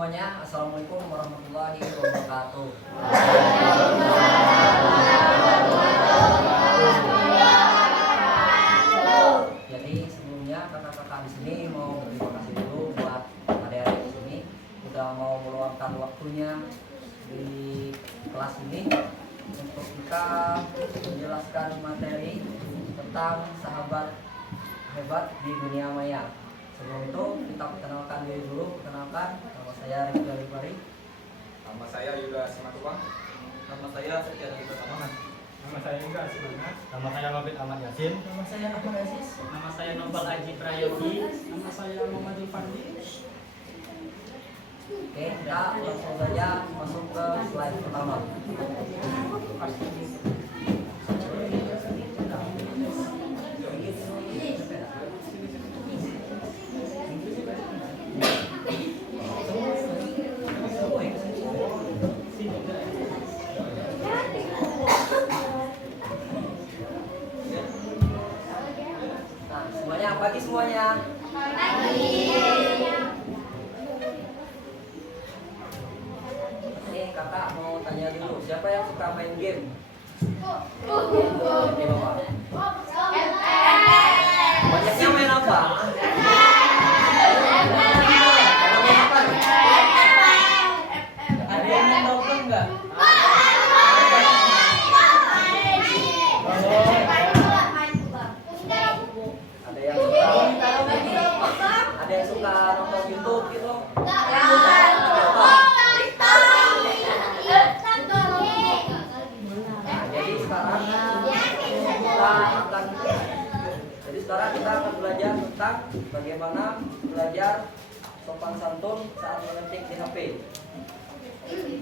semuanya, Assalamualaikum warahmatullahi wabarakatuh. Jadi sebelumnya kakak-kakak di sini mau berterima kasih dulu buat adik-adik di sini udah mau meluangkan waktunya di kelas ini untuk kita menjelaskan materi tentang sahabat hebat di dunia maya. Sebelum itu kita perkenalkan diri dulu. Perkenalkan, nama saya Rizky Alifari. Nama saya Yuda Simatupang. Nama saya Setia Rita Tamaman. Nama saya juga Simangat. Nama saya Mabit Ahmad Yasin. Nama saya Ahmad Aziz. Nama saya Nobal Haji Prayogi. Nama saya Muhammad Fandi. Oke, kita langsung saja masuk ke slide pertama. Nah, semuanya pagi semuanya. Nih kakak mau tanya dulu, siapa yang suka main game? Oke, Bapak. Banyaknya main apa? Main apa nih? Ada yang main Roblox nggak? Ada yang suka nonton YouTube gitu? Jadi sekarang kita akan belajar tentang bagaimana belajar sopan santun saat mengetik di HP.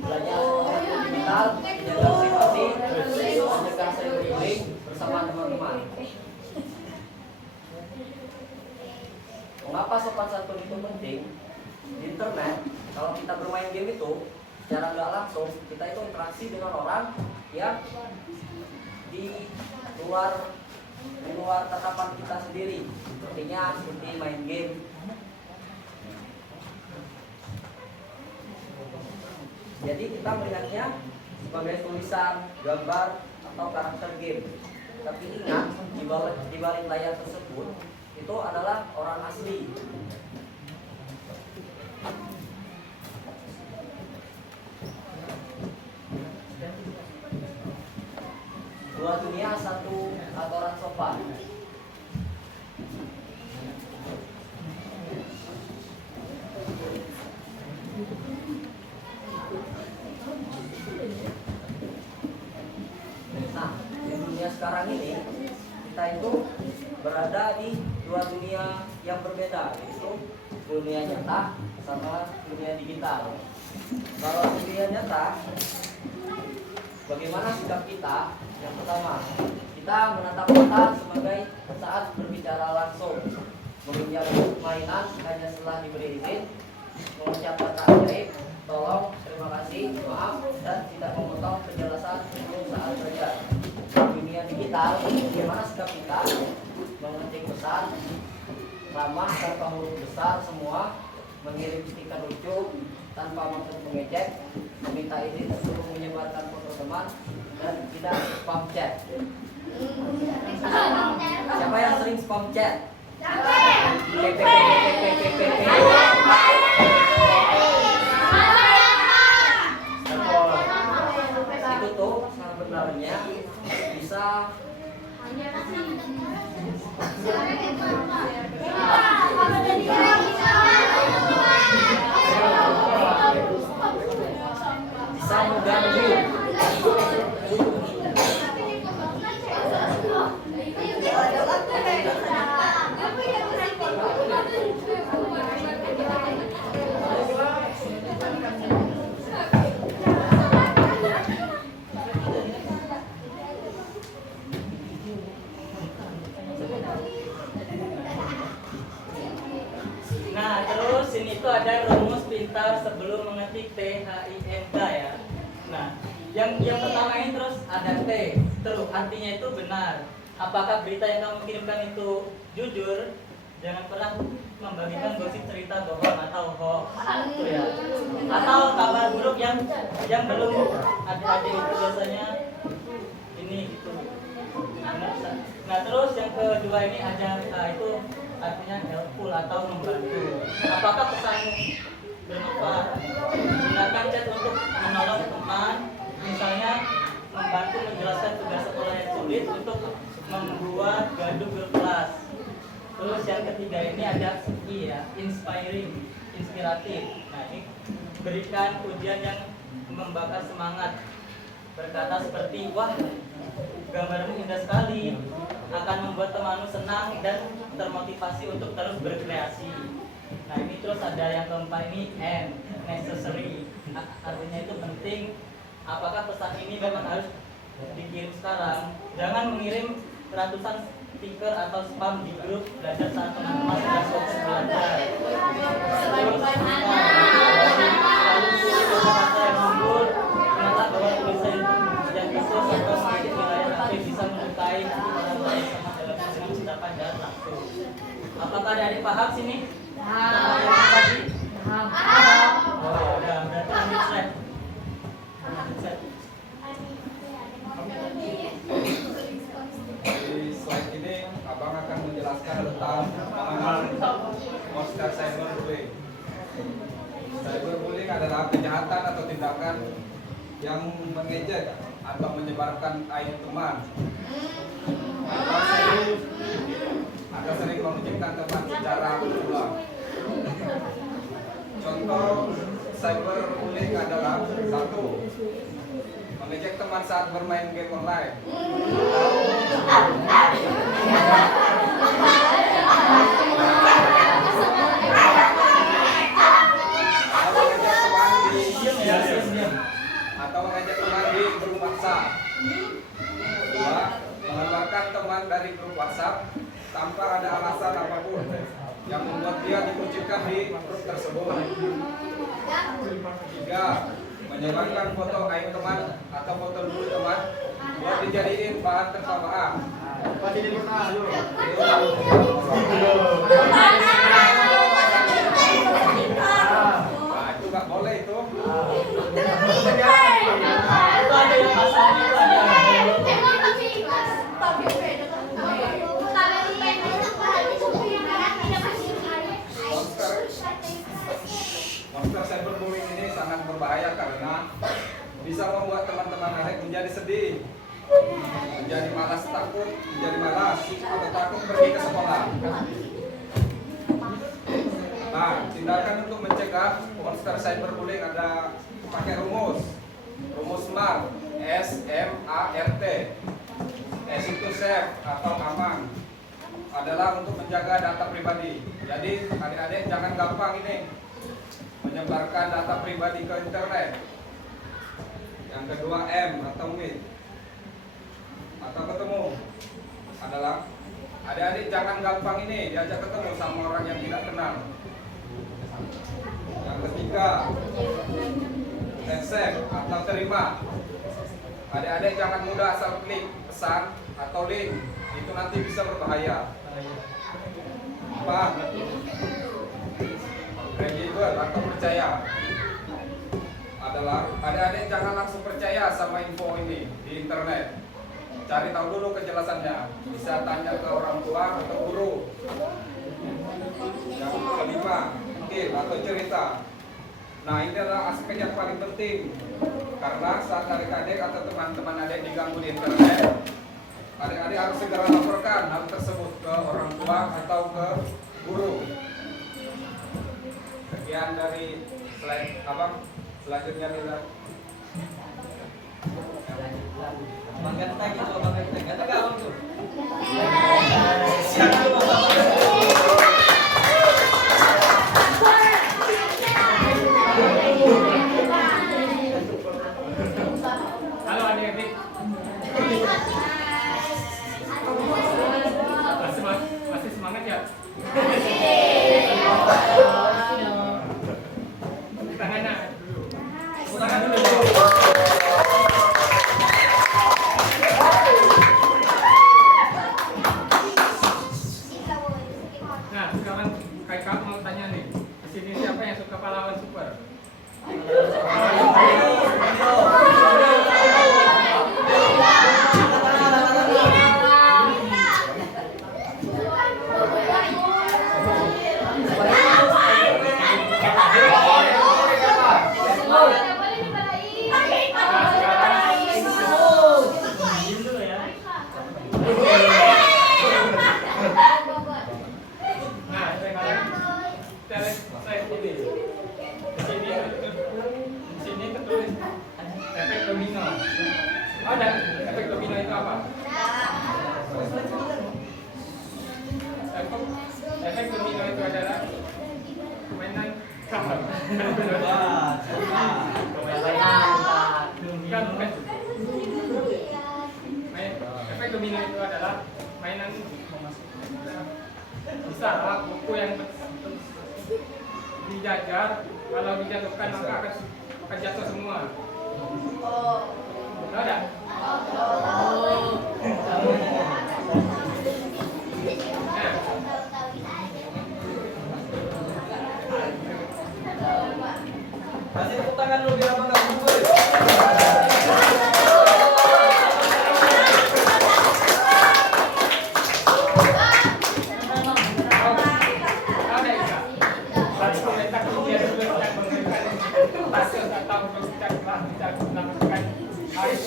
Belajar sopan santun digital, menjaga privasi, mencegah cyberbullying bersama teman-teman. Mengapa sopan santun itu penting? Di internet, kalau kita bermain game itu secara nggak langsung kita itu interaksi dengan orang yang di luar tatapan kita sendiri, sepertinya seperti main game. Jadi kita melihatnya sebagai tulisan, gambar, atau karakter game. Tapi ingat, di balik layar tersebut itu adalah orang asli. Dua dunia, satu aturan sopan. Nah, di dunia sekarang ini kita itu berada di dua dunia yang berbeda, yaitu dunia nyata sama dunia digital. Kalau dunia nyata, bagaimana sikap kita? Yang pertama, kita menatap mata sebagai saat berbicara langsung, meminjam mainan hanya setelah diberi izin, mengucap kata ajaib, tolong, terima kasih, maaf, dan tidak memotong penjelasan sebelum saat belajar. Dunia digital, bagaimana sikap kita? Mengetik pesan, ramah tanpa huruf besar semua, mengirim stiker lucu tanpa maksud mengejek, meminta izin sebelum menyebarkan foto teman, dan tidak spam chat. Siapa yang sering spam chat? Itu tuh sebenarnya bisa mengganggu. Nah, terus ini tuh ada rumus pintar sebelum mengetik THINK ya. Nah, yang pertama ini terus ada T, terus artinya itu benar. Apakah berita yang kamu kirimkan itu jujur? jangan pernah membagikan gosip cerita bohong atau hoax gitu ya, atau kabar buruk yang belum adik-adik itu biasanya ini gitu. Nah terus yang kedua ini ada itu artinya helpful atau membantu. Apakah pesanmu bermanfaat? Gunakan chat untuk menolong teman, misalnya membantu menjelaskan tugas sekolah yang sulit untuk membuat gaduh grup kelas. Terus yang ketiga ini ada inspiring, inspiratif. Nah ini berikan pujian yang membakar semangat. Berkata seperti, wah gambarmu indah sekali, akan membuat temanmu senang dan termotivasi untuk terus berkreasi. Nah ini terus ada yang keempat ini necessary, artinya itu penting. Apakah pesan ini memang harus dikirim sekarang? Jangan mengirim ratusan stiker atau spam di grup belajar saat teman-teman sedang fokus belajar. Terus, kata yang mundur, ingatlah bahwa tulisan yang khusus atau sedikit wilayah aktif bisa melukai hati orang lain sama dalam dengan ucapan dan langsung. Apakah adik paham sini? Paham. Oh, udah berarti lanjut slide. Di slide ini abang akan menjelaskan tentang penanganan monster cyberbullying. Cyberbullying adalah kejahatan atau tindakan yang mengejek atau menyebarkan aib teman atau sering menunjukkan teman secara berulang. Contoh cyberbullying adalah: 1. Mengejek teman saat bermain game online. Atau mengejek teman di grup WhatsApp. 2. Mengeluarkan teman dari grup WhatsApp tanpa ada alasan apapun yang membuat dia dikucilkan di grup tersebut. 3. Menyebarkan foto aib teman atau foto dulu teman buat dijadiin bahan tertawaan. Nah, itu nggak boleh itu. Itu ada yang pasalnya itu ada. Monster cyberbullying ini sangat berbahaya karena bisa membuat teman-teman adik menjadi sedih, menjadi malas takut, menjadi malas atau takut pergi ke sekolah. Nah, tindakan untuk mencegah monster cyberbullying ada pakai rumus SMART, SMART. S itu safe atau aman, adalah untuk menjaga data pribadi. Jadi adik-adik jangan gampang ini menyebarkan data pribadi ke internet. Yang kedua M atau meet atau ketemu, adalah adik-adik jangan gampang ini diajak ketemu sama orang yang tidak kenal. Yang ketiga accept atau terima. Adik-adik jangan mudah asal klik pesan atau link, itu nanti bisa berbahaya. 4. Credible atau percaya, adalah adik-adik jangan langsung percaya sama info ini di internet. Cari tahu dulu kejelasannya, bisa tanya ke orang tua atau guru. Yang kelima, skill atau cerita. Nah, ini adalah aspek yang paling penting, karena saat adik-adik atau teman-teman adik diganggu di internet, adik-adik harus segera laporkan hal tersebut ke orang tua atau ke guru. Sekian dari slide abang. Selanjutnya Lila. Makan lagi coba makan lagi. Kata enggak abang tuh? Halo adik-adik. Masih semangat ya? Tangan dulu. Wah, Bukan. Efek domino itu adalah mainan bisa buku yang dijajar, kalau dijatuhkan maka akan jatuh semua. Tahu tak? kasih tepuk tangan dulu biar bangga bubur.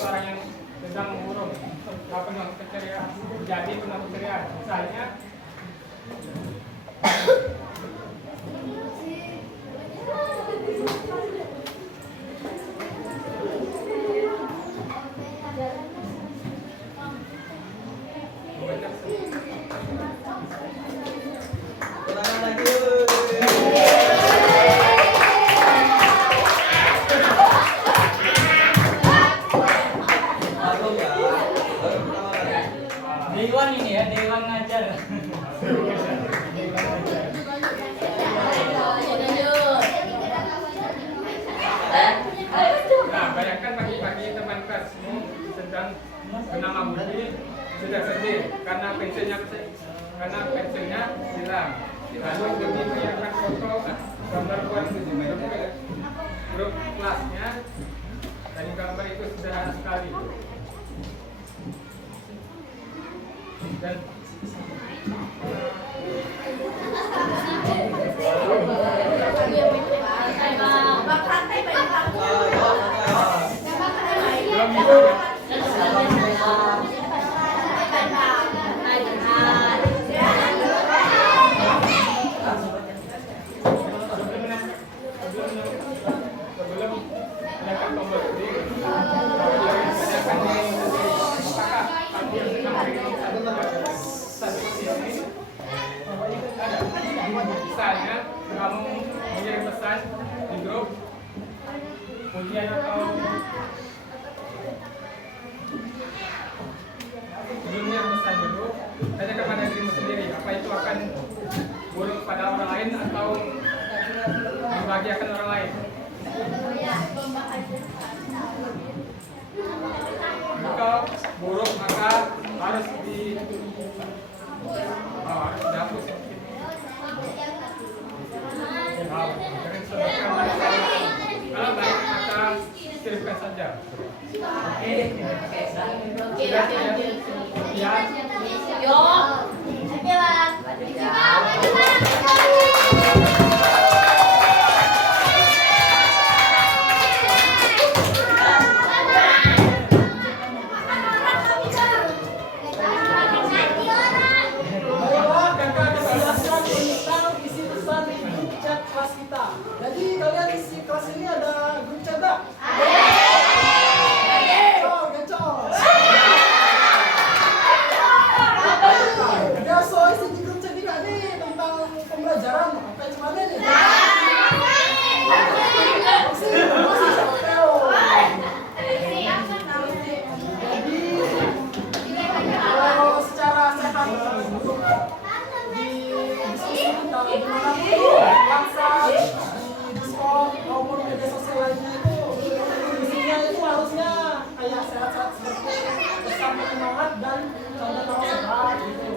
Orang yang sedang mengurung penuh keceriaan, jadi penuh keceriaan. Misalnya Tepuk tangan lagi. Agung ya. Baru pertama kali. Dewan ini ya, Dewan ngajar. Nah, bayangkan pagi-pagi teman kelasmu sedang bernama Budi sudah sedih karena pensilnya hilang. Lalu Budi menyiapkan foto gambar buat grup kelasnya dan gambar itu sederhana sekali. Dan sebelum menekan tombol ini, misalnya kamu mengirim pesan di grup ujian atau sebelumnya pesan dulu, tanya kepada dirimu sendiri apa itu akan buruk pada orang lain atau membahagiakan orang lain. Jika buruk maka harus dihapus. Kalau baik maka kirimkan saja. Baiklah, kakak silakan tentang isi pesan di grup chat kelas kita. Jadi kalian isi kelas ini ada grup chat tak? Gacor. Ya, so isi di grup chat kita nih tentang pembelajaran apa yang mana nih? Kalau secara sehat untuk diskusi tentang gimana WhatsApp, di Discord maupun media sosial lainnya itu isinya itu harusnya kayak sehat-sehat seperti pesan penyemangat dan contoh-contoh sehat gitu.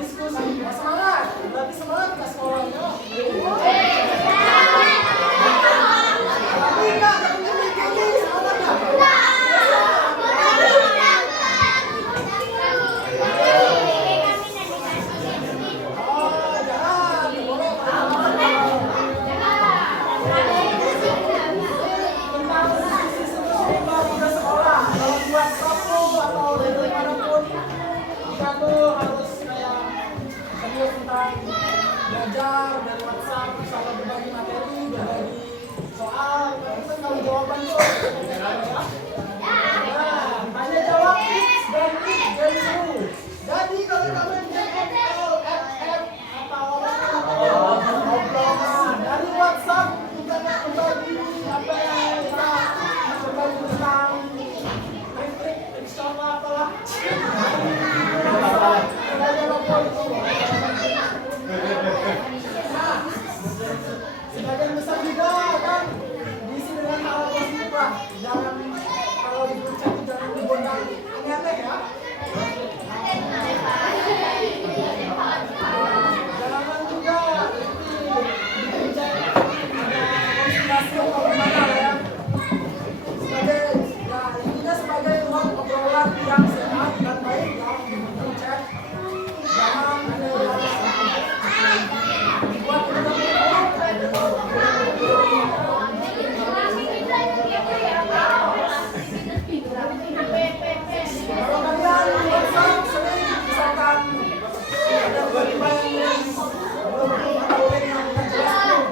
Diskusi semangat, berarti semangat ke sekolahnya. Tapi enggak, tapi ini semangat ya. Belajar dari WhatsApp, misalnya berbagi materi, berbagi soal, itu kalau jawaban tuh hanya jawab tips dan trik dari seru. Jadi kalau kalian jadi LFF atau obrolan dari WhatsApp buat yang sehat dan baik ya, cek. Jangan ada buat kalau kalian WhatsApp sering misalkan ada beberapa yang belum tahu yang nggak jelas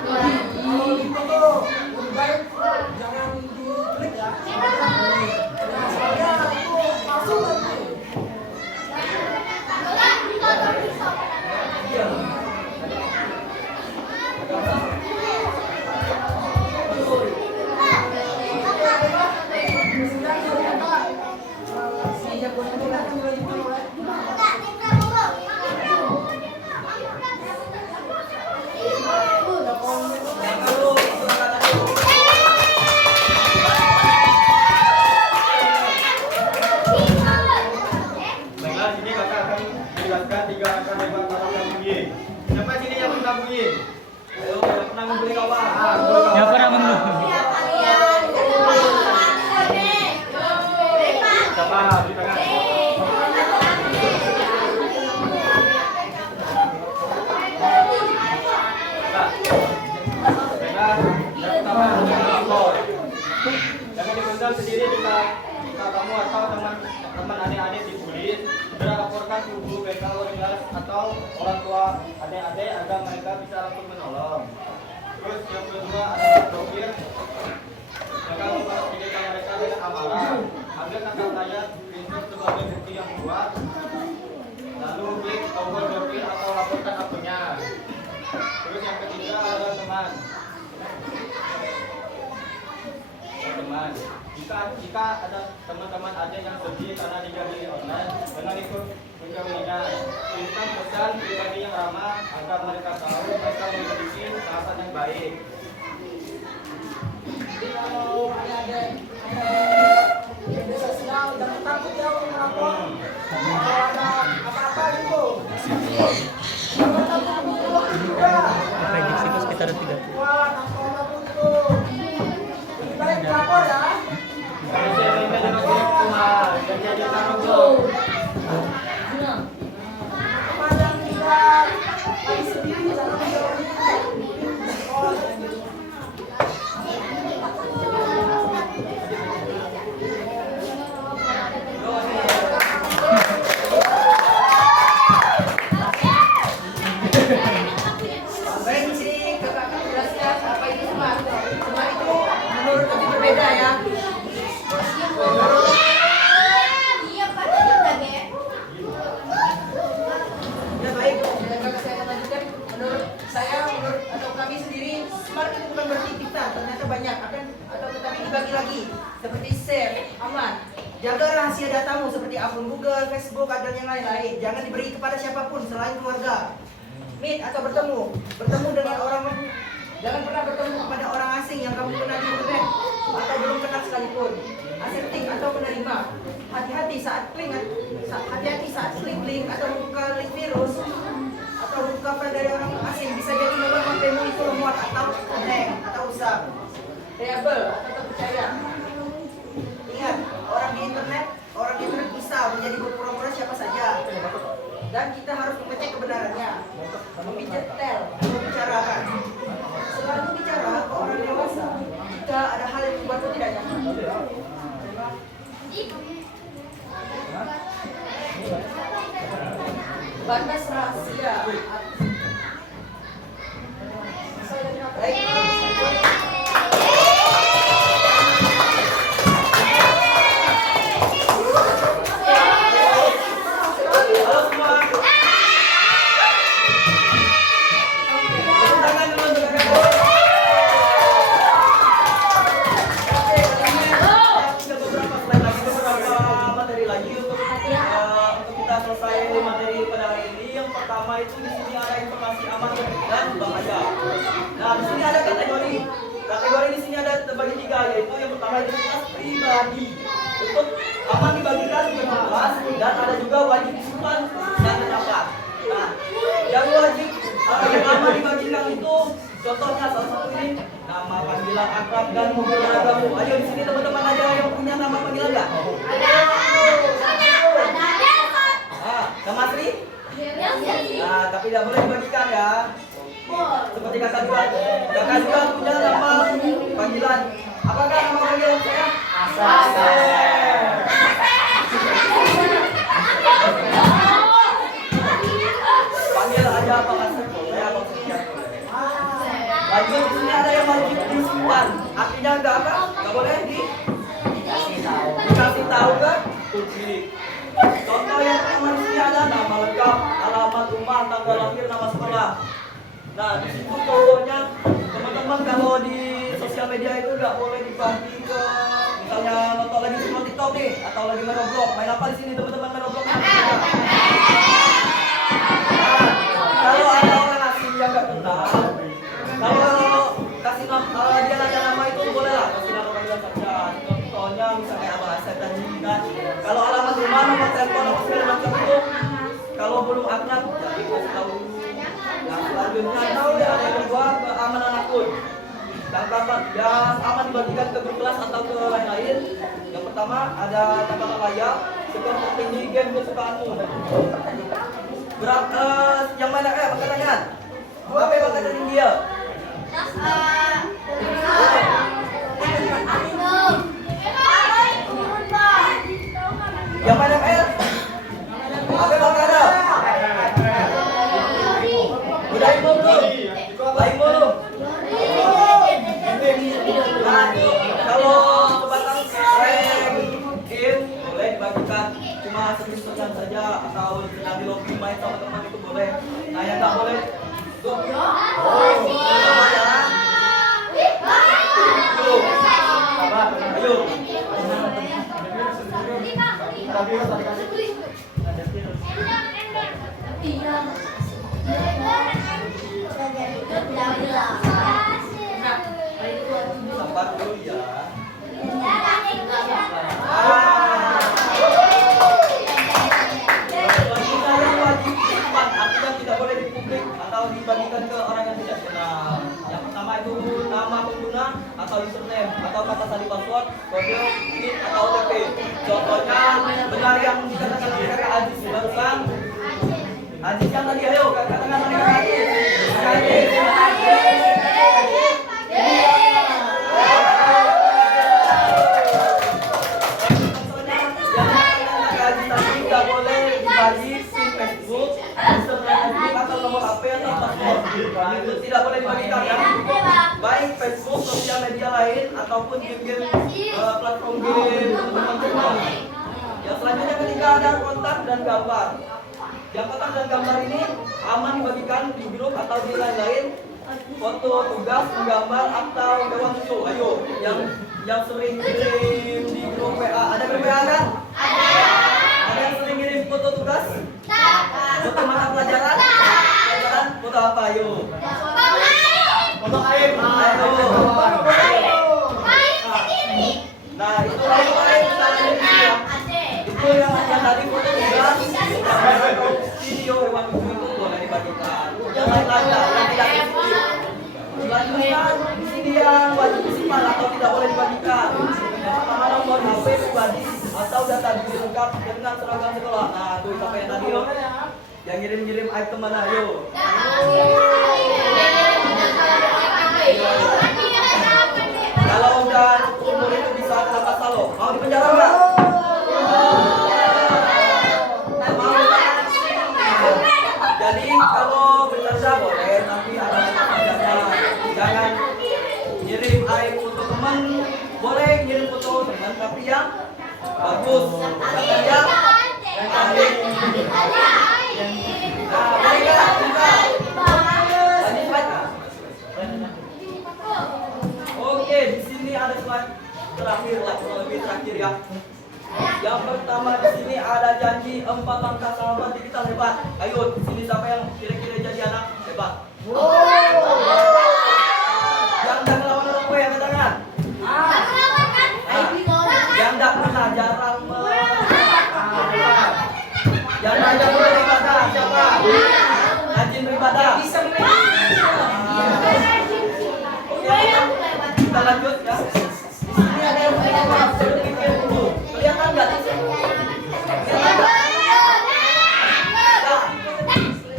kalau itu tuh lebih baik jangan diklik ya. Nah, soalnya itu palsu nanti. Baiklah, sini kakak akan menjelaskan 3 angka hebat para bunyi. Siapa sini yang pernah bunyi? Ayo, yang pernah membeli kawan. Yang pernah membeli. Siapa? Di tangan. Baiklah, yang pertama skor. Jangan dipendam sendiri jika kamu atau teman adik-adik dibully. Segera laporkan ke guru BK Warigas atau orang tua adik-adik agar mereka bisa langsung menolong. Terus yang kedua adalah blokir. Jangan membalas pendidikan mereka dengan amarah. Ambil kata saya prinsip sebagai bukti yang kuat. Lalu klik tombol blokir atau laporkan akunnya. Terus yang ketiga adalah teman. Jika ada teman-teman ada yang sedih karena digaji online, jangan ikut menggaulinya. Kirimkan pesan pribadi yang ramah agar mereka tahu mereka memiliki perasaan yang baik. Jadi kalau ada media sosial jangan takut ya untuk melapor. Kalau ada apa-apa gitu. Jangan takut untuk juga. Prediksi itu sekitar 30. Wah, nakal itu. Lebih baik melapor ya. Saya ingin dengan Tuhan dan jadi tarung. Kepada tidak lagi sendiri jangan menjauhi. Oh, gitu. Baik, di sini kakak akan menjelaskan apa itu smart. Smart itu menurut kami berbeda ya. Ya baik, dan kakak saya akan lanjutkan. Menurut saya, atau kami sendiri, smart itu bukan berarti kita ternyata banyak akan atau tetapi dibagi lagi seperti safe, aman. Jaga rahasia datamu seperti akun Google, Facebook, dan yang lain-lain. Jangan diberi kepada siapapun selain keluarga. Meet atau bertemu dengan orang. Jangan pernah bertemu kepada orang asing yang kamu kenal di internet atau belum kenal sekalipun. Accepting atau menerima. Hati-hati saat klik link atau buka link virus atau buka file dari orang asing. Bisa jadi nomor HP-mu itu lemot atau hack atau rusak. Reliable atau terpercaya. Ingat, orang di internet bisa menjadi berpura-pura siapa saja. Dan kita harus mengecek kebenarannya. Membicarakan. Selalu bicara ke orang dewasa jika ada hal yang membuatmu tidak nyaman. Batas rahasia. Baik. Itu di sini ada informasi aman dan bahaya. Nah, di sini ada kategori. Kategori di sini ada terbagi 3, yaitu yang pertama identitas pribadi. Untuk aman dibagikan dengan luas dan ada juga wajib disimpan dan tercatat. Nah, yang wajib yang aman dibagikan itu Contohnya salah satu ini nama panggilan akrab dan beragamu. Ayo di sini teman-teman aja yang punya nama panggilan nggak? Nama Sri? Nah, tapi tidak boleh dibagikan ya. Seperti kakak juga punya nama panggilan. Apakah nama panggilan saya? Asep. Panggil aja Pak Asep boleh, Abang Sekian boleh. Lanjut, di sini ada yang wajib disimpan. Artinya nggak boleh dikasih tahu kan? Publik. Contoh yang pertama di sini ada nama lengkap, alamat rumah, tanggal lahir, nama sekolah. Nah, di situ contohnya teman-teman kalau di sosial media itu nggak boleh dibagi ke misalnya nonton lagi scroll TikTok nih atau lagi main Roblox. Main apa di sini teman-teman main Roblox? Kalau ada orang asing yang nggak kenal, kalau kasih nama dia nanya nama itu boleh lah kasih nama panggilan saja. Contohnya misalnya Abang Asep dan Jina. Kalau alamat rumah, nomor telepon, nomor segala macam itu kalau belum akrab jadi kasih tahu. Nah selanjutnya ada yang kedua keamanan akun. Yang pertama yang aman dibagikan ke grup kelas atau ke lain-lain. Yang pertama ada tanggapan layak, skor tertinggi game kesukaanmu. Yang mana pakai tangan? Apa yang pakai tertinggi ya? Yang mana L? Apa yang pakai ada? Udah ibu belum? Lain belum? Nah, kalau sebatang game boleh dibagikan cuma screenshot saja atau sedang di lobby main sama teman itu boleh. Nah yang nggak boleh tuh sama ya. Ayo. Sabar dulu ya. Artinya tidak boleh dipublik atau dibagikan ke orang yang tidak kenal. Yang pertama itu nama pengguna atau username atau kata sandi password, kode, PIN atau OTP. Contohnya benar yang dikatakan oleh kakak Aziz barusan. Aziz yang tadi, ayo katakan tadi kakak Aziz. Tidak boleh dibagi PIN Facebook, username atau nomor HP atau password. Itu tidak boleh dibagikan ya. Baik Facebook, sosial media lain ataupun game-game platform game teman-teman. Yang selanjutnya ketika ada kontak dan gambar. Yang kontak dan gambar ini aman dibagikan di grup atau di lain-lain. Foto, tugas, menggambar atau hewan lucu. Ayo, yang sering kirim di grup WA. Ada grup WA kan? Ada yang sering kirim foto tugas? Foto mata pelajaran? Foto apa? Ayo. Foto air. Nah, itu lalu air itu yang tadi foto tugas, video hewan lucu itu boleh dibagikan. Yang lain-lain yang tidak sensitif. Selanjutnya di sini yang wajib disimpan atau tidak boleh dibagikan. Yang pertama nomor HP pribadi atau data diri lengkap dengan seragam sekolah. Nah, tuh sampai yang tadi loh. Yang ngirim-ngirim item mana ayo. Kalau udah umur itu bisa kena pasal loh. Mau dipenjara enggak? Jadi kalau bercanda boleh, tapi ada jangan ngirim aib foto teman. Boleh ngirim foto teman, tapi yang bagus. Jangan yang aneh. Nah, boleh nggak? Lanjut slide. Oke, di sini ada slide terakhir lah, kurang lebih terakhir ya. Yang pertama di sini ada janji 4 langkah selamat digital hebat. Ayo, di sini siapa yang kira-kira jadi anak hebat? Yang tak melawan orang tua yang tangan. Yang tak pernah jarang yang rajin beribadah siapa? Rajin beribadah. Bisa lanjut ya. Ini ada yang harus berpikir dulu. Kelihatan nggak di sini? Kelihatan nggak?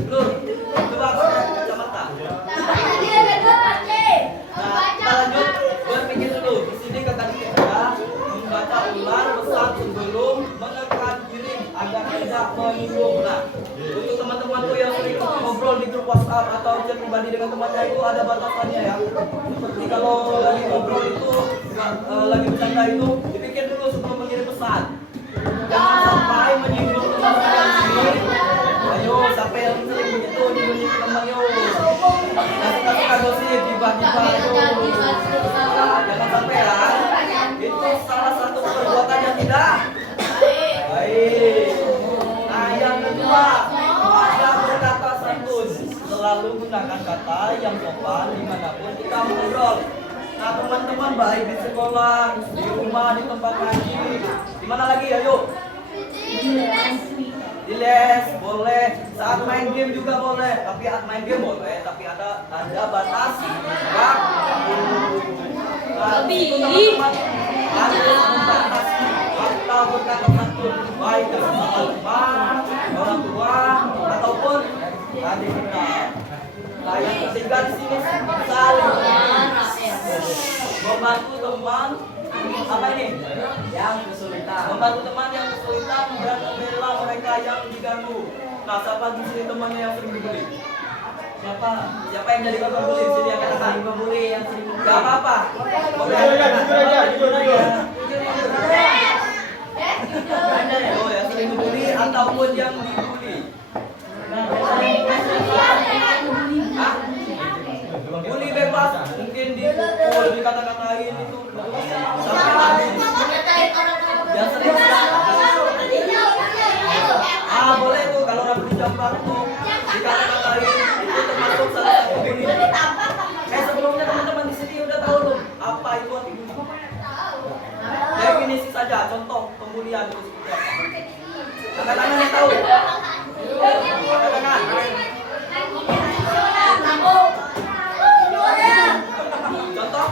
Belum. Coba pakai kacamata. Nah, kita lanjut berpikir dulu. Di sini kata kita membaca ulang pesan sebelum menekan piring agar tidak menyinggung. Nah, untuk teman-temanku yang sering ngobrol di grup WhatsApp atau chat pribadi dengan temannya itu ada batasannya ya. Seperti kalau lagi ngobrol itu, lagi bercanda itu, dipikir dulu sebelum mengirim pesan. Jangan sampai menyinggung teman yang sendiri. Ayo, siapa yang sering begitu nyinggung teman yo? Kasih gosip tiba-tiba ayo. Jangan sampai ya. Itu salah satu perbuatan yang tidak baik. Nah, yang kedua, ada berkata santun. Selalu gunakan kata yang sopan dimanapun kita ngobrol. Nah, teman-teman baik di sekolah, di rumah, di tempat ngaji, di mana lagi ayo? Di les boleh, saat main game juga boleh, tapi saat main game boleh, tapi ada batas waktu. Lebih teman-teman harus membatasi atau berkata santun baik dengan teman, orang tua ataupun adik kita. Nah, yang ketiga di sini saling membantu teman apa ini? Yang kesulitan. Membantu teman yang kesulitan dan membela mereka yang diganggu. Nah, siapa di sini temannya yang sering dibully? Siapa? Siapa yang jadi korban bully? Sini yang katakan pembuli yang sering. Gak apa-apa. Jujur aja. Oh, yang sering dibully ataupun yang dibully. Bully bebas, mungkin dipukul, dikata-katain itu. Yang sering boleh tuh kalau rambut dijambak tuh dikata-katain itu termasuk salah satu bully. Sebelumnya teman-teman di sini udah tahu belum apa itu arti bully? Definisi saja, contoh pembulian itu seperti apa? Angkat tangan yang tahu. Angkat tangan. Contoh?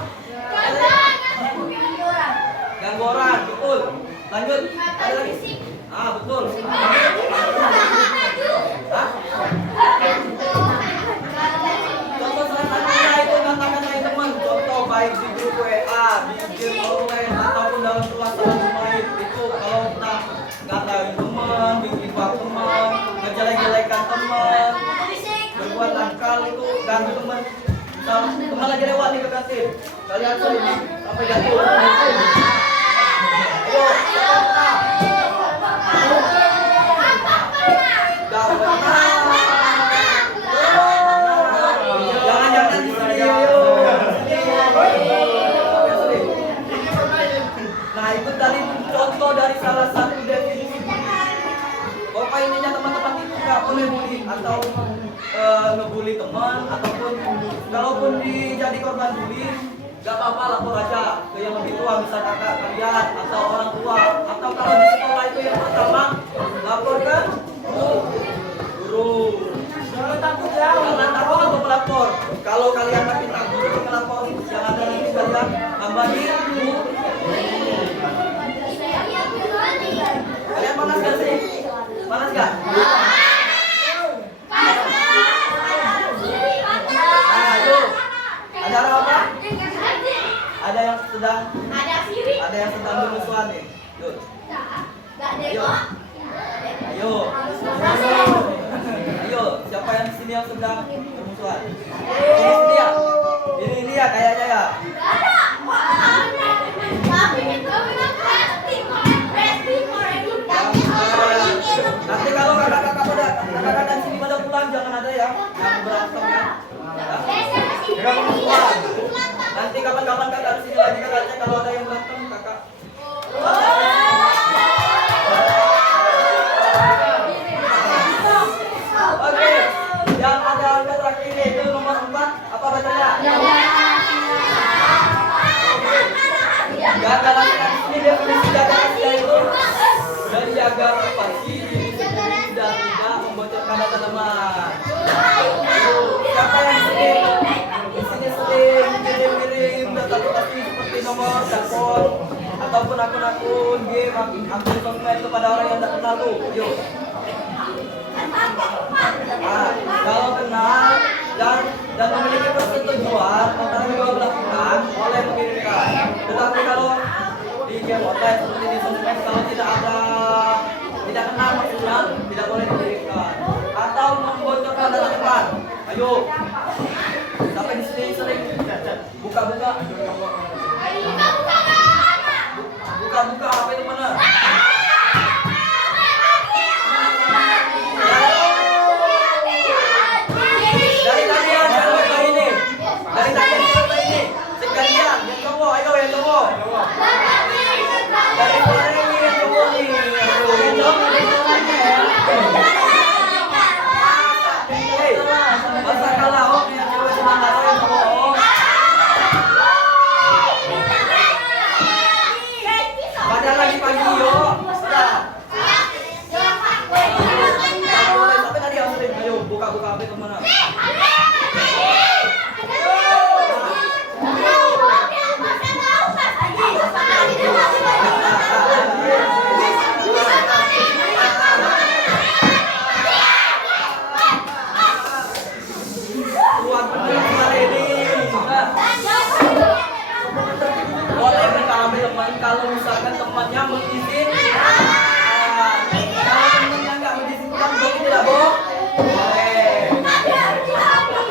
Ganggu orang, betul. Lanjut. Ada lagi? Betul. Contoh salah satunya itu ngata-ngatain teman. Contoh baik di grup WA, di game online ataupun dalam suasana bermain. Itu kalau kita ngatain teman, menghibah teman, ngejelek-jelekan teman, berbuat nakal itu ganggu teman. Teman lagi lewat nih ke kantin, kalian sering sampai jatuh. Ayo, jangan di sini, ayo. Nah, itu tadi contoh dari salah satu definisi. Pokoknya intinya teman-teman itu nggak boleh bully atau ngebully teman ataupun kalaupun jadi korban bully, gak apa-apa lapor aja ke yang lebih tua, bisa kakak kalian atau orang tua, atau kalau di sekolah itu yang pertama laporkan guru. Jangan takut ya, jangan takut untuk melapor. Kalau kalian makin takut untuk melapor, jangan ada nanti kalian tambahin kalian panas gak sih? Panas gak? Ada apa? Ada yang sedang bermusuhan nih. Yuk. Ayo. Ayo, siapa yang di sini yang sedang bermusuhan? Ini dia kayaknya ya. Nanti kalau kakak-kakak di sini pada pulang jangan ada ya yang berantem ya. Nanti kapan-kapan kakak di sini lagi kakaknya kalau ada yang berantem kakak. Oke, yang ada angka terakhir itu nomor 4 apa bacanya? akun game, akun sosmed kepada orang yang tidak kenal tuh. Yuk. Nah, kalau kenal dan memiliki persetujuan antara kedua belah pihak boleh mengirimkan. Tetapi kalau di game online seperti di sosmed kalau tidak kenal maksudnya tidak boleh dikirimkan. Atau membocorkan data teman. Ayo. Sampai di sini sering buka-buka apa itu mana? Dari tadi yang cewek ini. Sekalian yang cowok, ayo yang cowok. Dari kemarin ini yang cowok nih. Masa kalah yang cewek semangat yang cowok. Padahal lagi pagi yo. Sampai tadi yang sering ayo buka-buka apa kemana? Boleh mereka ambil teman kalau misalkan temannya mengizinkan. Kalau temannya nggak mengizinkan, berarti tidak bohong. Boleh.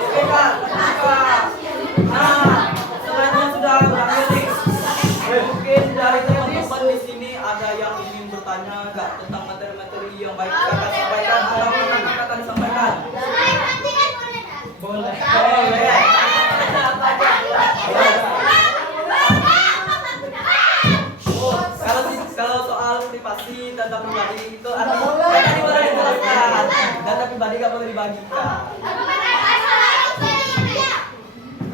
Oke kak, nah selanjutnya sudah berakhir nih. Mungkin dari teman-teman di sini ada yang ingin bertanya nggak tentang materi-materi yang baik kakak sampaikan atau kakak tadi sampaikan? Boleh. Kalau soal privasi data pribadi itu tadi boleh dijelaskan. Data pribadi nggak boleh dibagikan.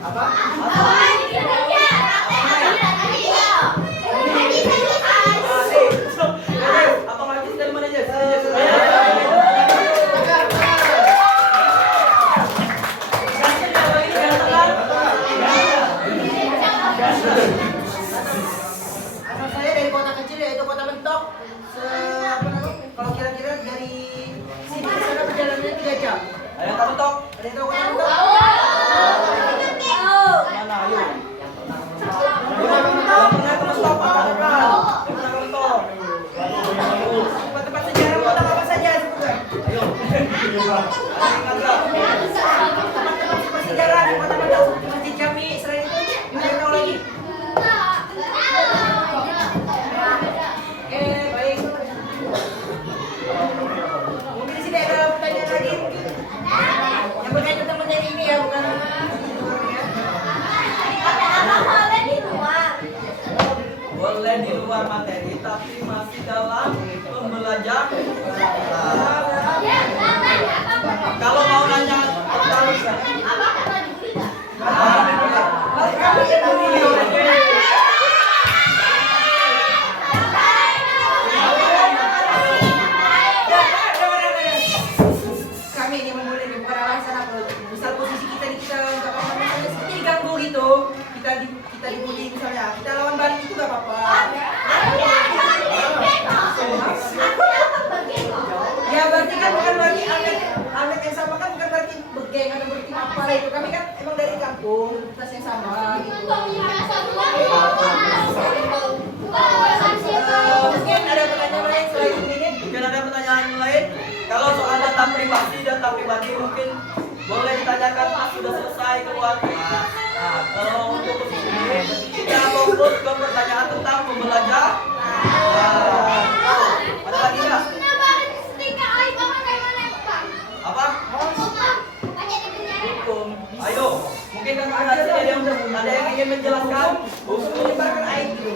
Apa? Apa lagi dari mana aja? Asal saya dari kota kecil yaitu Kota Mentok. Kalau kira-kira dari sini ke sana perjalanannya 3 jam. Ada yang tahu tok? Ada yang tahu Kota Mentok? Mana ayo? Yang pernah ke Mentok apa bukan? Yang pernah ke Mentok? Tempat-tempat sejarah Mentok apa saja sebutkan? Ayo. Ada yang nggak? Tempat sejarah di Kota Mentok seperti Masjid Jami. Selain itu, ada yang tahu lagi? Oke, baik. Mungkin di sini ada pertanyaan lagi mungkin yang berkaitan tentang materi ini ya, bukan Boleh di luar materi tapi masih dalam pembelajaran. Kalau mau nanya kami ini memulai bukan alasan apa. Misal posisi kita nggak apa-apa, seperti diganggu gitu. Kita dibully misalnya, kita lawan balik itu nggak apa-apa. Ya berarti kan bukan berarti anak yang sama kan bukan berarti bergeng atau bertim apa itu. Kami kan emang dari kampung, identitas yang sama gitu. Mungkin ada pertanyaan lain selain ini? mungkin ada pertanyaan lain. Kalau soal data pribadi mungkin boleh ditanyakan pas sudah selesai keluar. Nah, kalau untuk ini kita fokus ke pertanyaan tentang pembelajaran. Ada lagi nggak? Apa? Hukum. Ayo, mungkin kan ada yang ingin menjelaskan hukum Menyebarkan aib gitu.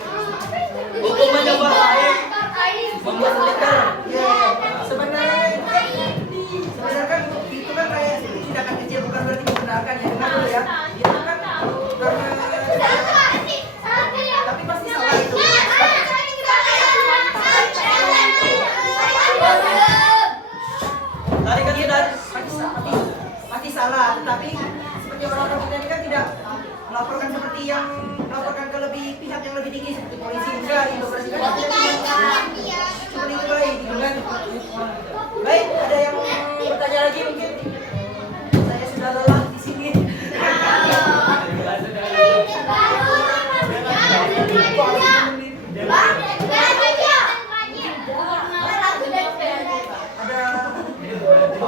hukum menyebar aib, membuat stiker. Ya, sebenarnya kan itu kan kayak tindakan kecil, bukan berarti membenarkan ya. Dengar dulu ya. Itu kan karena tapi pasti salah itu. Tadi kan sudah Pasti salah, tetapi seperti orang-orang kita ini kan tidak melaporkan seperti yang melaporkan ke lebih pihak yang lebih tinggi seperti polisi enggak, di operasi kan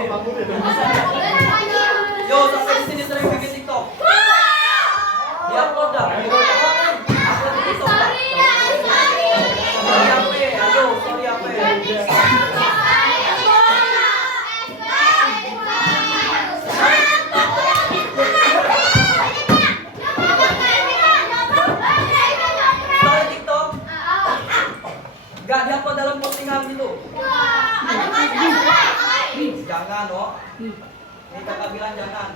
Yo, sampai di sini sering bikin TikTok. Di-upload dah. Upload di TikTok dah. Story apa? Ayo, story apa? Story TikTok. Gak di-upload dalam postingan gitu. Jangan, oh. Ini kakak bilang jangan.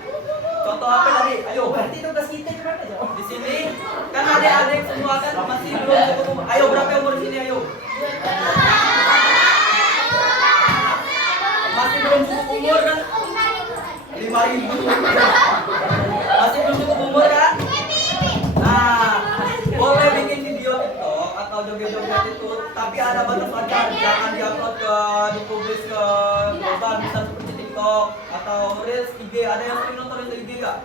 Contoh apa tadi? Ayo. Berarti tugas kita gimana aja? Di sini kan adik-adik semua kan masih belum cukup umur. Ayo berapa umur di sini? Ayo. Masih belum cukup umur kan? 5.000. Masih belum cukup umur kan? Nah, boleh bikin video TikTok atau joget-joget itu, tapi ada batas ajar. Jangan diupload dipublish ke global, bisa seperti TikTok atau Reels IG. Ada yang sering nonton Reels IG nggak?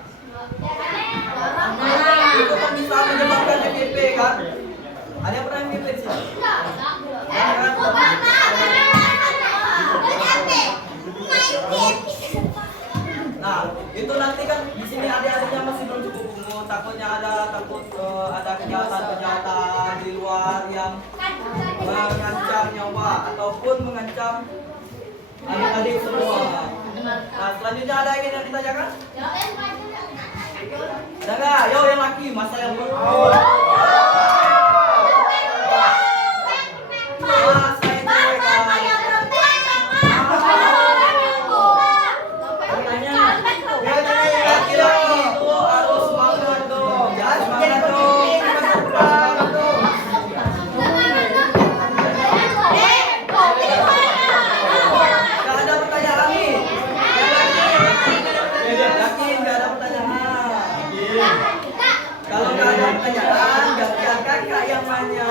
Itu kan bisa menyebabkan FYP kan? Ada yang pernah FYP di sini? Nah, itu nanti kan di sini adik-adiknya masih belum cukup umur, takut ada kejahatan di luar yang mengancam nyawa ataupun mengancam adik-adik semua. Nah, selanjutnya ada yang ingin ditanyakan? Ada nggak? Yo, yang laki, masa yang belum. Kalau nggak ada pertanyaan, gantian kakak yang nanya.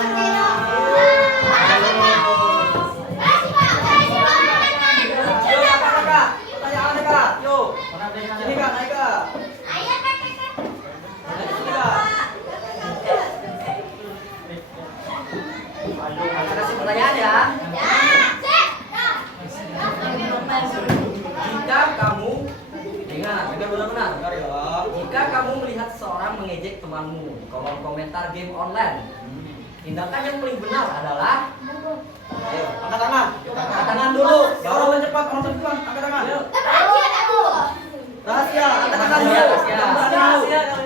Yo kakak, pertanyaan kak, yo. Sini kak, naik kak. Sini kak. Kasih pertanyaan ya. Jika kamu dengar benar-benar. Jika kamu melihat seseorang mengejek temanmu di kolom komentar game online, tindakan yang paling benar adalah ayo, Angkat tangan. angkat tangan dulu. Orang cepat, angkat tangan. Ayo. Rahasia, angkat tangan dulu.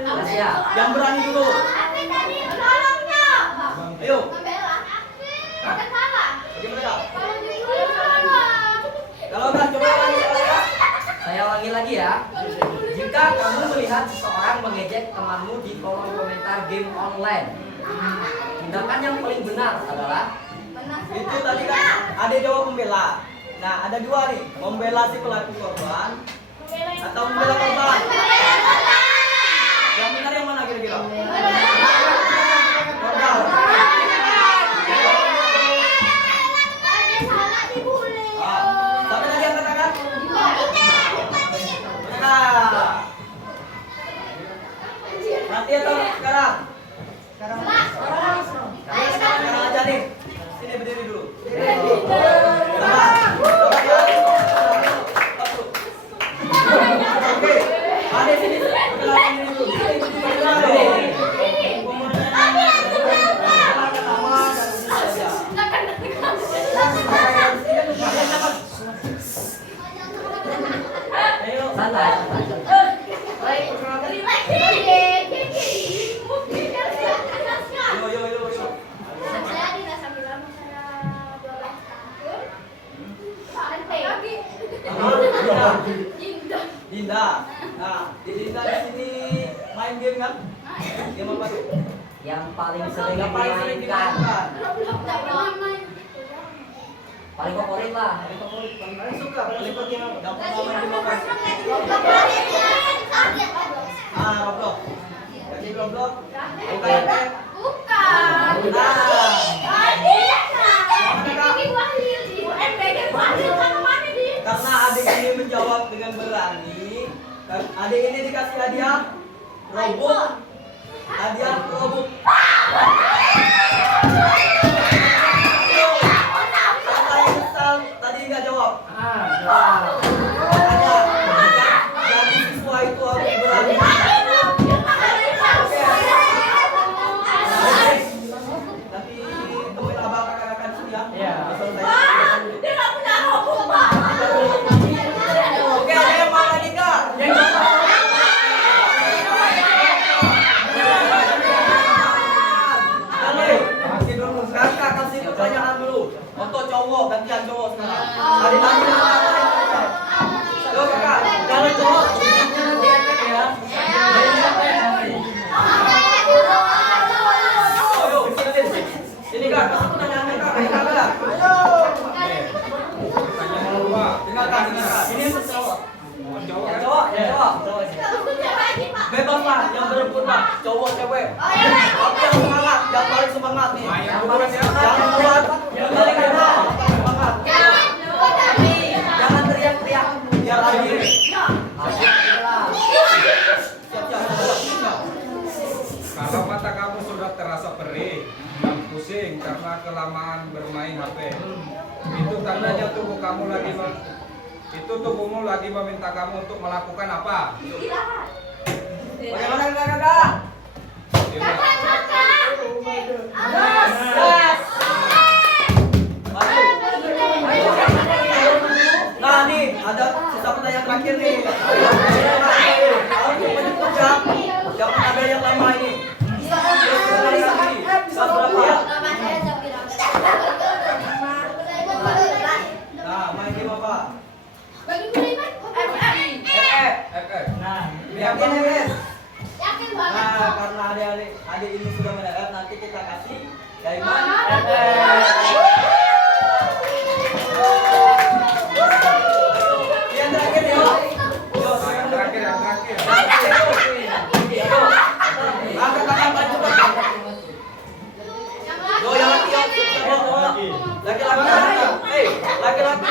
Rahasia. Yang berani dulu. Ayo. Bagaimana kak? Kalau enggak coba lagi. Saya ulangi lagi ya. Jika kamu melihat seseorang mengejek temanmu di kolom komentar game online, tindakan yang paling benar adalah Itu tadi kan ada jawab membela. Nah, ada dua nih, membela si pelaku korban atau membela korban. Yang benar yang mana kira-kira? Korban. Sampai tadi angkat tangan. Nah. Nanti atau sekarang? Sekarang aja nih. Sini berdiri dulu. Oke. Ada sini. Perkenalkan diri dulu. santai. Yo. Dinda. Nah, di Dinda di sini main game kan? Game apa tuh? Yang paling sering Yang paling sering dimainkan, dimainkan. paling favorit lah. Paling suka, paling penting apa? Yang pernah main game apa? Roblox. Lagi Roblox. Bukan FF. Karena adik ini menjawab dengan berani, dan adik ini dikasih hadiah robot. Hadiah robot. Siapa yang misal tadi nggak jawab? cowok, gantian cowok sekarang. Adik-adik Yo kakak, Kalau cowok punya nanti efek ya. Jadi efek nanti. yo sini kak, kasih pertanyaan kak, kakak. Pertanyaan kedua. Dengarkan. Ini yang cowok. Cowok Yang kan? cowok, yang cowok. Cowok sih. Bebas lah, yang berebut lah, cowok cewek. Tapi yang semangat, yang paling semangat nih. Yang duluan ya. Yang duluan, yang paling enak, yang paling semangat. Jangan teriak-teriak, biar lagi. Siap. Kalau mata kamu sudah terasa perih dan pusing karena kelamaan bermain HP, itu tandanya tubuhmu lagi meminta kamu untuk melakukan apa? Bagaimana kakak? Iya. Nah nih, ada sisa pertanyaan terakhir nih. Jangan ada yang lama ini. Bisa berapa? Nah, main game apa? FF. Nah, Yakin FF? Nah, karena adik ini sudah mendapat, nanti kita kasih diamond yang terakhir yo. Yang terakhir. Angkat tangan paling cepat. Yo, yang laki yo. Laki-laki. Laki-laki.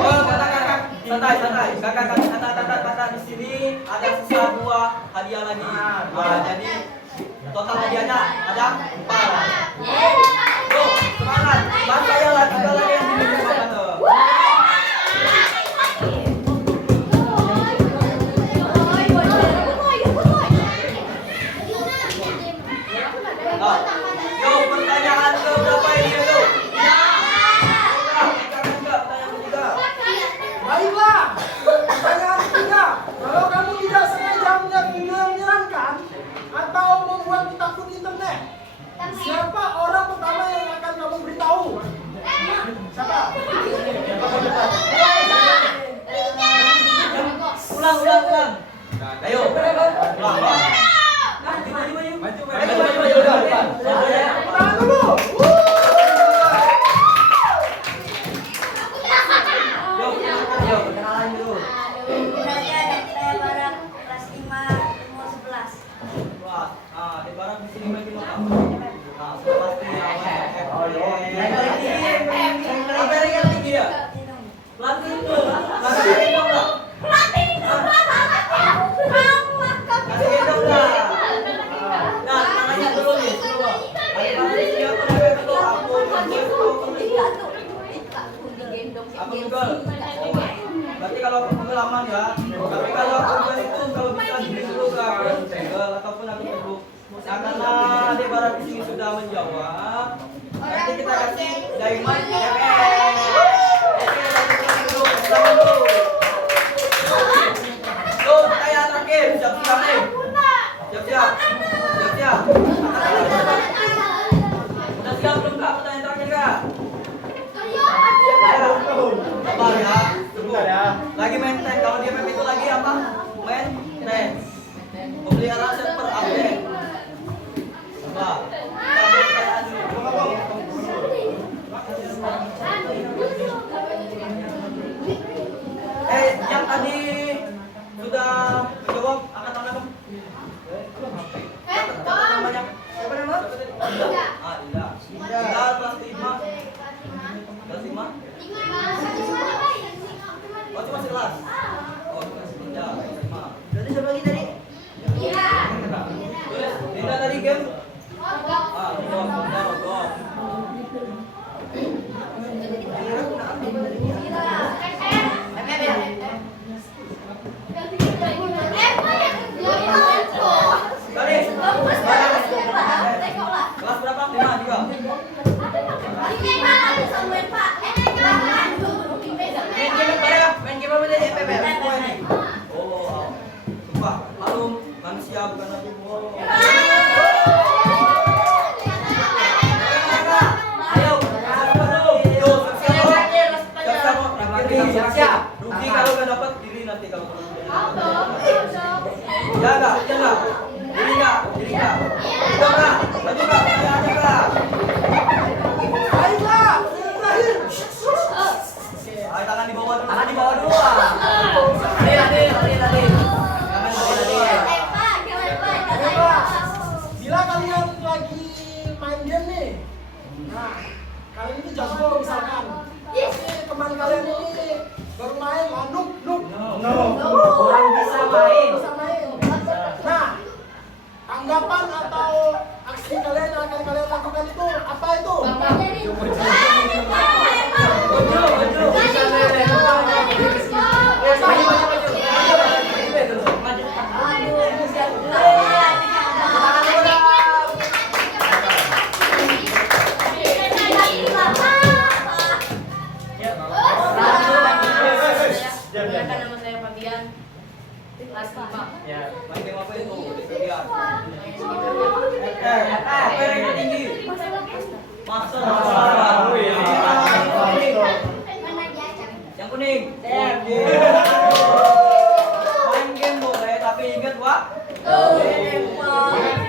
Oh, kakak. Santai. Kakak di sini ada sisa 2 hadiah lagi. Nah, jadi total hadiahnya ada 4. Yo, semangat. Bantu yang lagi yang di depan tuh. Yo, pertanyaan ke berapa ini yo? Pertanyaan ketiga. Baiklah. Pertanyaan ketiga. Kalau kamu tidak sengaja melihat video yang menyeramkan atau membuat takut internet, siapa orang pertama yang akan kamu beritahu? Siapa? ulang. Ayo. Ulang. Maju. Tangan dulu. Yo, kenalan dulu. Wah, di barang di sini main game apa? Nah, pasti apa yang tinggi ya? Pelatih itu. Kasih gendong lah. Kasih gendong lah. Nah, nanya dulu nih, semua. Ada siapa yang betul aku Aku juga. Berarti kalau pengalaman ya. Tapi kalau aku itu kalau bisa diberi dulu kan segel ataupun aku tunggu. Nah, karena di barat di sini sudah menjawab, nanti kita kasih diamond Tuh, pertanyaan terakhir, siap-siap nih. Siap-siap. Udah siap belum kak pertanyaan terakhir kak? Sabar ya, tunggu. Lagi main tank, kalau dia main itu lagi apa? Main tank. Pemeliharaan server update. Sabar. Kita ambil pertanyaan dulu. Yang tadi sudah menjawab, angkat tangan dong. Siapa namanya? Siapa nama? Ida. Ida kelas 5. Kelas 5? Oh, cuma sekelas. Oh, kelas 3. Kelas 5. Berarti siapa lagi tadi? Ida tadi game? Go. Tadi kelas berapa? main game nih. Nah, kalian ini jago misalkan. Tapi teman kalian ini baru main, noob. Kurang bisa main. Bisa main. Nah, tanggapan atau aksi kalian yang akan kalian lakukan itu apa itu? Perkenalkan nama saya Fabian, kelas 5. Ya, main game apa itu? Fabian. Apa yang tinggi? Masa. Yang kuning. Main game boleh, tapi ingat waktu.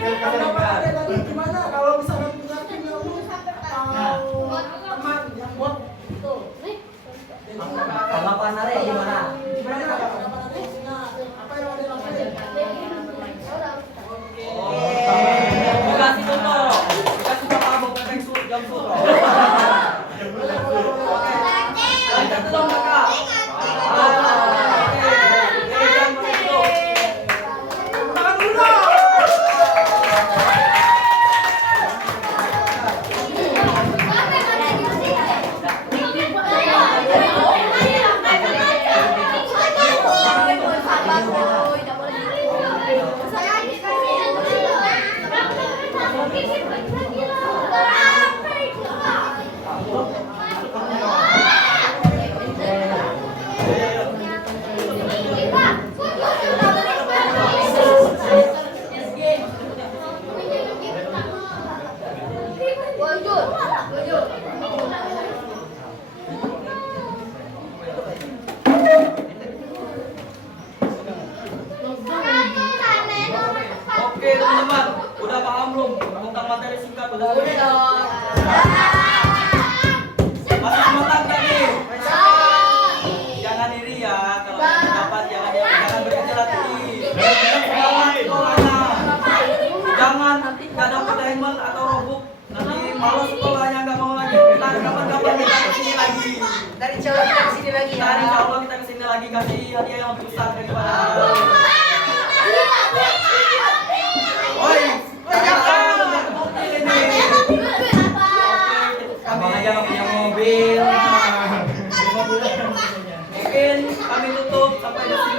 Tanggapan kalian tadi gimana kalau misalkan punya tim yang noob atau teman yang bot itu? Tanggapan Are gimana? Gimana tanggapan Anda? Apa yang Anda lakukan? Dikasih contoh. Dikasih berapa bokep jam suruh. Itu dong kakak. Tangan dulu dong. Oke teman-teman, udah paham belum tentang materi singkat? Udah dong. Masih semangat tadi. Jangan iri ya, kalau dapat jangan berkecil hati. Semangat sekolahnya. Jangan nggak dapat diamond atau robux. Nanti malas sekolahnya nggak mau lagi. Kapan-kapan kita kesini lagi. Dari insya Allah kita kesini lagi ya. Insya Allah kita kesini lagi kasih hadiah yang lebih besar daripada. Woi, Abang aja nggak punya mobil. mungkin kami tutup sampai di sini.